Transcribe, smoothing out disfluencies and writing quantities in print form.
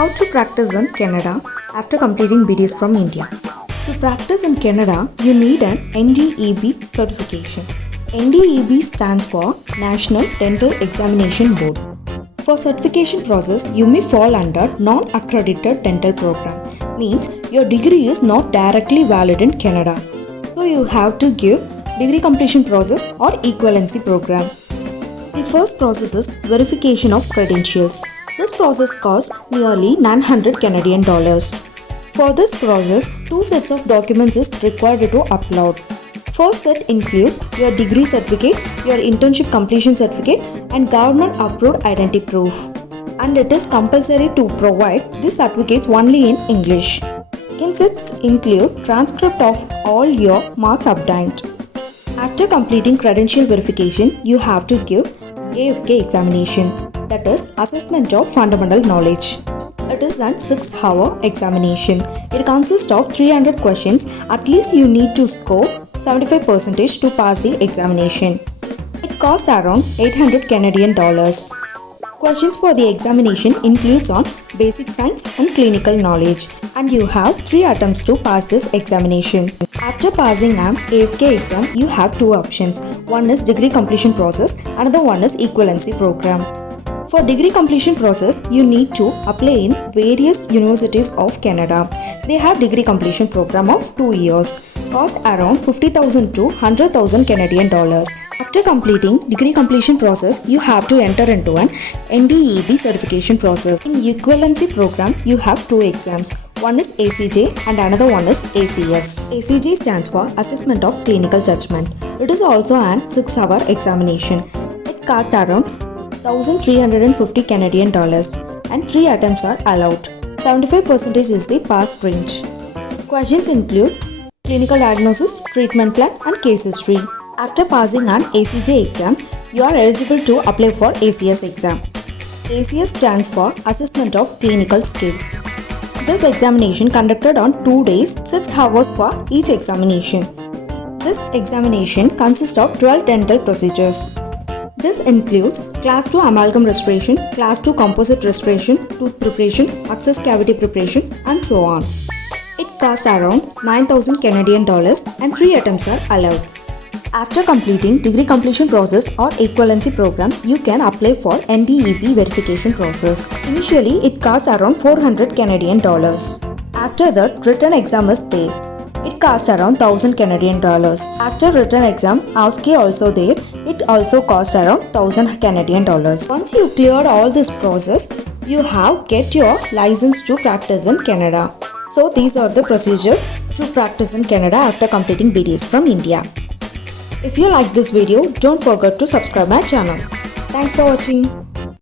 How to practice in Canada after completing BDS from India. To practice in Canada, you need an NDEB certification. NDEB stands for National Dental Examination Board. For certification process, you may fall under non-accredited dental program. Means your degree is not directly valid in Canada. So you have to give degree completion process or equivalency program. The first process is verification of credentials. This process costs nearly 900 Canadian dollars. For this process, two sets of documents is required to upload. First set includes your degree certificate, your internship completion certificate and government approved identity proof. And it is compulsory to provide these certificates only in English. Second sets include transcript of all your marks obtained. After completing credential verification, you have to give AFK examination, that is Assessment of Fundamental Knowledge. It is an 6-hour examination. It consists of 300 questions. At least you need to score 75% to pass the examination. It costs around 800 Canadian dollars. Questions for the examination includes on basic science and clinical knowledge, and you have 3 attempts to pass this examination. After passing an AFK exam, you have 2 options. One is degree completion process, another one is equivalency program. For degree completion process, you need to apply in various universities of Canada. They have degree completion program of 2 years. Cost around 50,000 to 100,000 Canadian dollars. After completing degree completion process, you have to enter into an NDEB certification process. In equivalency program, you have 2 exams. One is ACJ and another one is ACS. ACJ stands for Assessment of Clinical Judgment. It is also an 6-hour examination. It costs around 1,350 Canadian dollars and 3 attempts are allowed. 75% is the pass range. Questions include clinical diagnosis, treatment plan and case history. After passing an ACJ exam, you are eligible to apply for ACS exam. ACS stands for Assessment of Clinical Skill. This examination conducted on 2 days, 6 hours for each examination. This examination consists of 12 dental procedures. This includes Class 2 amalgam restoration, Class 2 composite restoration, tooth preparation, access cavity preparation and so on. It costs around 9,000 Canadian dollars and 3 attempts are allowed. After completing degree completion process or equivalency program, you can apply for NDEB verification process. Initially, it costs around 400 Canadian dollars. After that, written exam is there. It costs around 1,000 Canadian dollars. After written exam, ASCII also there. It also costs around 1,000 Canadian dollars. Once you cleared all this process, you have get your license to practice in Canada. So these are the procedure to practice in Canada after completing BDS from India. If you like this video, don't forget to subscribe my channel. Thanks for watching.